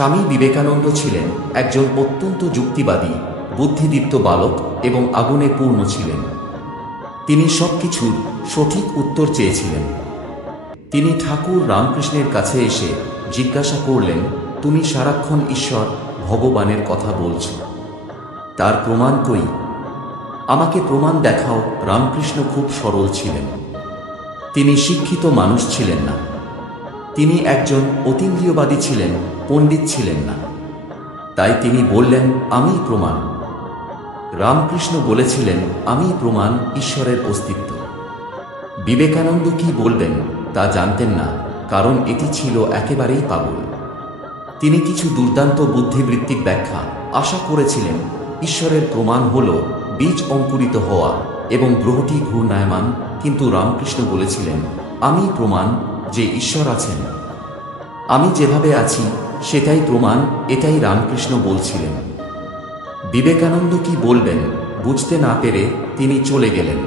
স্বামী বিবেকানন্দ ছিলেন একজন অত্যন্ত যুক্তিবাদী, বুদ্ধিদীপ্ত বালক এবং আগুনে পূর্ণ ছিলেন। তিনি সবকিছুর সঠিক উত্তর চেয়েছিলেন। তিনি ঠাকুর রামকৃষ্ণের কাছে এসে জিজ্ঞাসা করলেন, তুমি সারাক্ষণ ঈশ্বর, ভগবানের কথা বলছ, তার প্রমাণ কই? আমাকে প্রমাণ দেখাও। রামকৃষ্ণ খুব সরল ছিলেন। তিনি শিক্ষিত মানুষ ছিলেন না। তিনি একজন অতীন্দ্রিয়বাদী ছিলেন, পণ্ডিত ছিলেন না। তাই তিনি বললেন, আমিই প্রমাণ। রামকৃষ্ণ বলেছিলেন, আমিই প্রমাণ ঈশ্বরের অস্তিত্ব। বিবেকানন্দ কি বলবেন তা জানতেন না, কারণ এটি ছিল একেবারেই পাগল। তিনি কিছু দুর্দান্ত বুদ্ধিবৃত্তিক ব্যাখ্যা আশা করেছিলেন। ঈশ্বরের প্রমাণ হল বীজ অঙ্কুরিত হওয়া এবং গ্রহটি ঘূর্ণায়মান, কিন্তু রামকৃষ্ণ বলেছিলেন, আমি প্রমাণ যে ঈশ্বর আছেন। আমি যেভাবে আছি সেটাই প্রমাণ, এটাই রামকৃষ্ণ বলছিলেন। বিবেকানন্দ কি বলবেন বুঝতে না পেরে তিনি চলে গেলেন।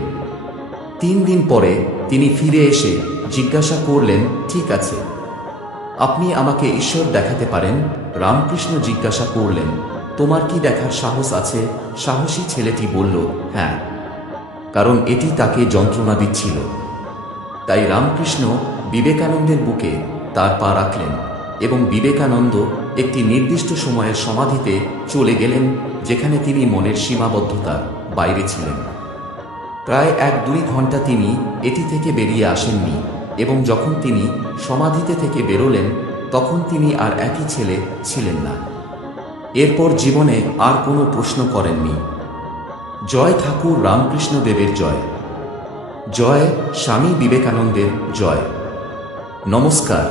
3 দিন পরে তিনি ফিরে এসে জিজ্ঞাসা করলেন, ঠিক আছে, আপনি আমাকে ঈশ্বর দেখাতে পারেন? রামকৃষ্ণ জিজ্ঞাসা করলেন, তোমার কি দেখার সাহস আছে? সাহসী ছেলেটি বলল, হ্যাঁ, কারণ এটি তাকে যন্ত্রণা দিচ্ছিল। তাই রামকৃষ্ণ বিবেকানন্দের বুকে তার পা রাখলেন এবং বিবেকানন্দ একটি নির্দিষ্ট সময়ের সমাধিতে চলে গেলেন, যেখানে তিনি মনের সীমাবদ্ধতার বাইরে ছিলেন। প্রায় 1-2 ঘন্টা তিনি এটি থেকে বেরিয়ে আসেননি, এবং যখন তিনি সমাধিতে থেকে বেরোলেন তখন তিনি আর একই ছেলে ছিলেন না। এরপর জীবনে আর কোনো প্রশ্ন করেননি। জয় ঠাকুর রামকৃষ্ণ দেবের জয়। জয় স্বামী বিবেকানন্দের জয়। নমস্কার।